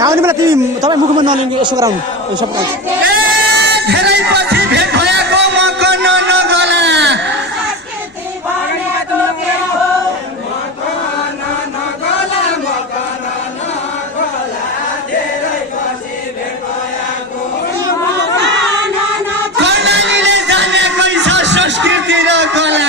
गाउने बेला तिमी तपाईँ मुखमा नलिने यसो गराउनु सब धेरै पछि भेट भएको मकन नगला कर्णालीले जानेकै छ संस्कृति र कला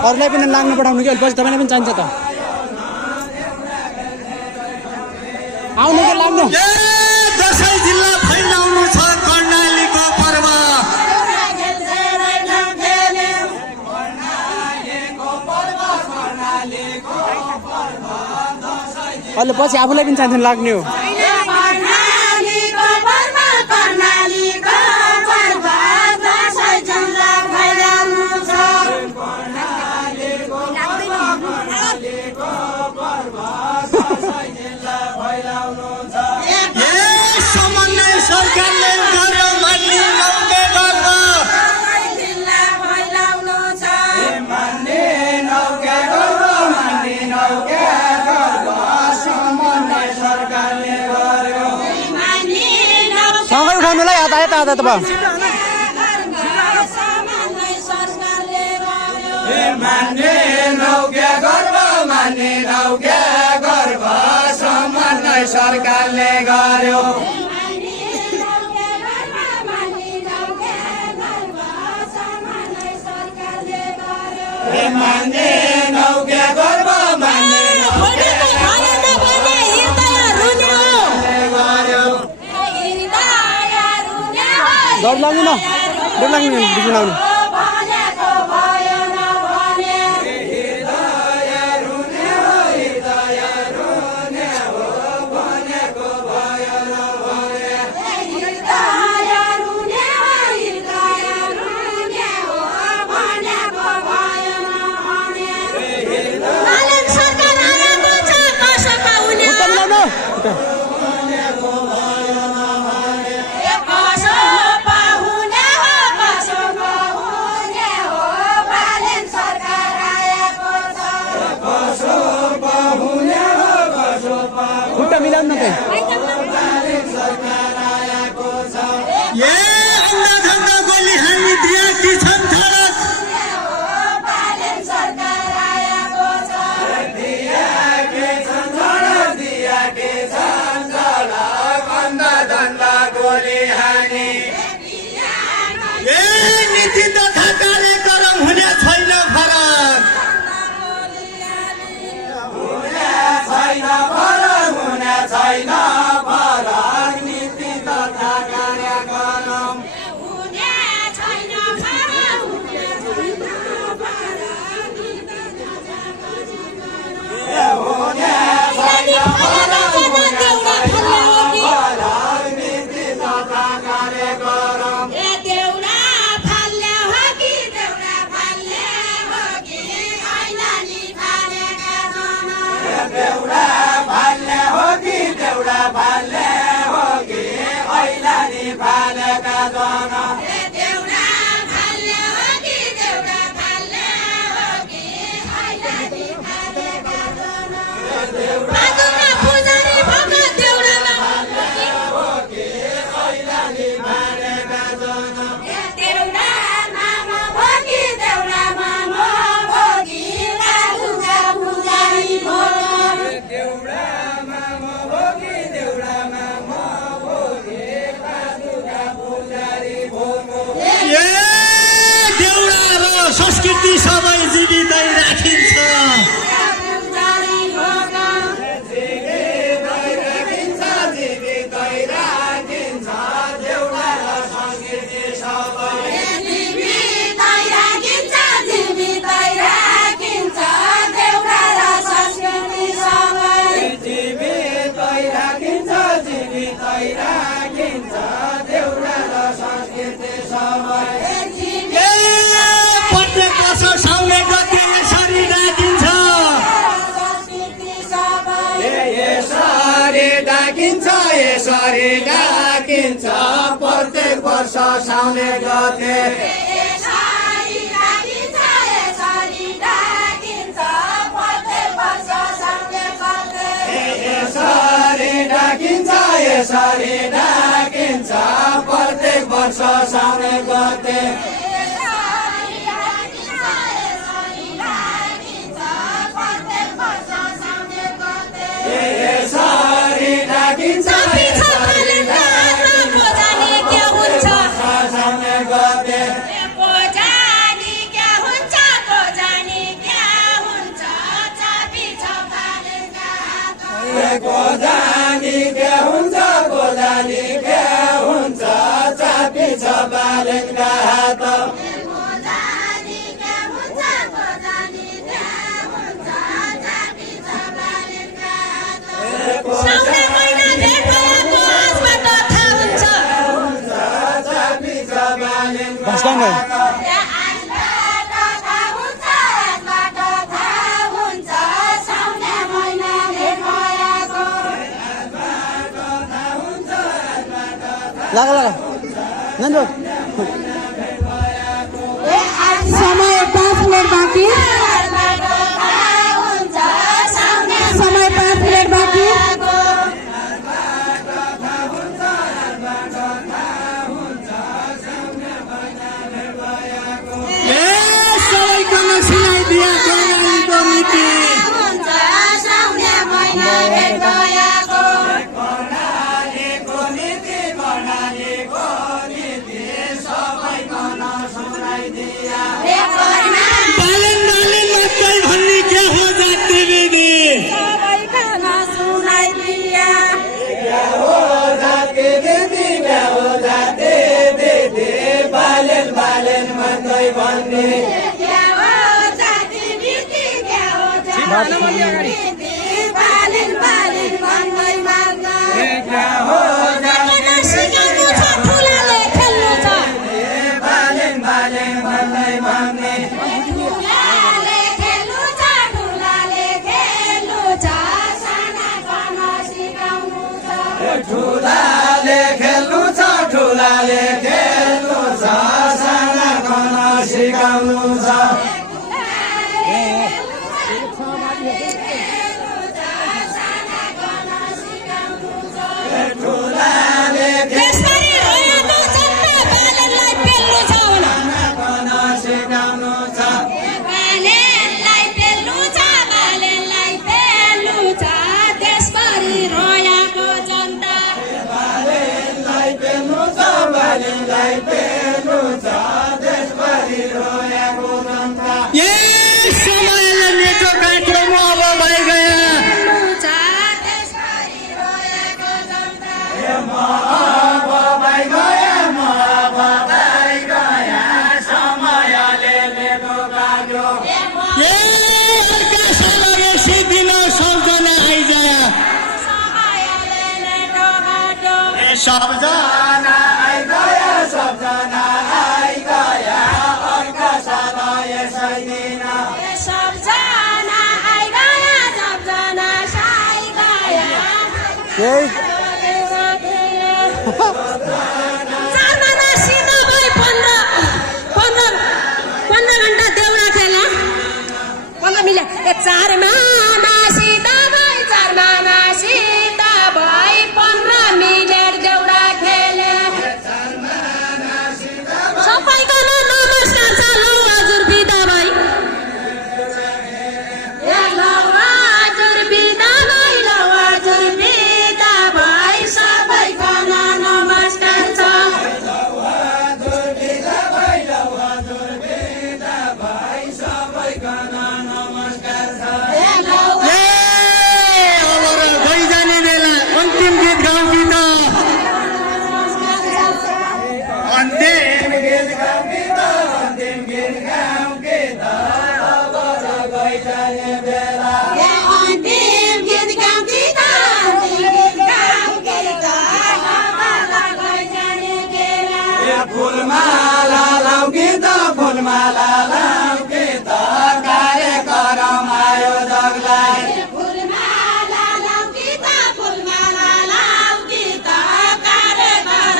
अरूलाई पनि लाग्नु पठाउनु कि अलिपछि तपाईँलाई पनि चाहिन्छ त आउनु कि लाग्नु दसैँ जिल्ला फैलाउनु छ कर्णालीको पर्व अहिले पछि आफूलाई पनि चाहिन्छ लाग्ने हो सँगै उठाउनुलाई यता तपाईँ सरकारले गर्यो डर लाग्नु न डर लाग्नु बिजुन आउनु मिलाउनु न गोली हामी दिएकी छन् नीति तथा कार्यक्रम हुने छैन फरक छैन राखिन्छ प्रत्येक वर्ष साउने गते यसरी राखिन्छ प्रत्येक वर्ष साउने गते यसरी राखिन्छ प्रत्येक वर्ष साउने गते यसरी राखिन्छ साउने गते गोजानी के हुन्छ चापी छ बालनका हात लगा नन्दो समय 5 मिनट बाँकी समय 5 मिनट बाँकी ठुलाले खेल्नु छ साना गर्न सिकाउनु छ सबजना आइगया सबजना आइगया अर्का साल यसै दिन सबजना आइगया सबजना साइगया चारजना सिधा भई 15 घण्टा देउरा खेल 15 मिले 4 माना सिधा भई 4 माना सिधा भई 15 मिनेट देउरा खेले सबैको नमस्कार छ लौ हजुर बिदा भई लौ हजुर बिदा भई सबैको नमस्कार छ फुलमाला लाउ गीत कार्यक्रम आयो जगलाई फुलमाला लाउ गीत कार्यक्रम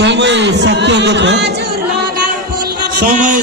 समय सकिएको छ। हजुर लगाई फुल समय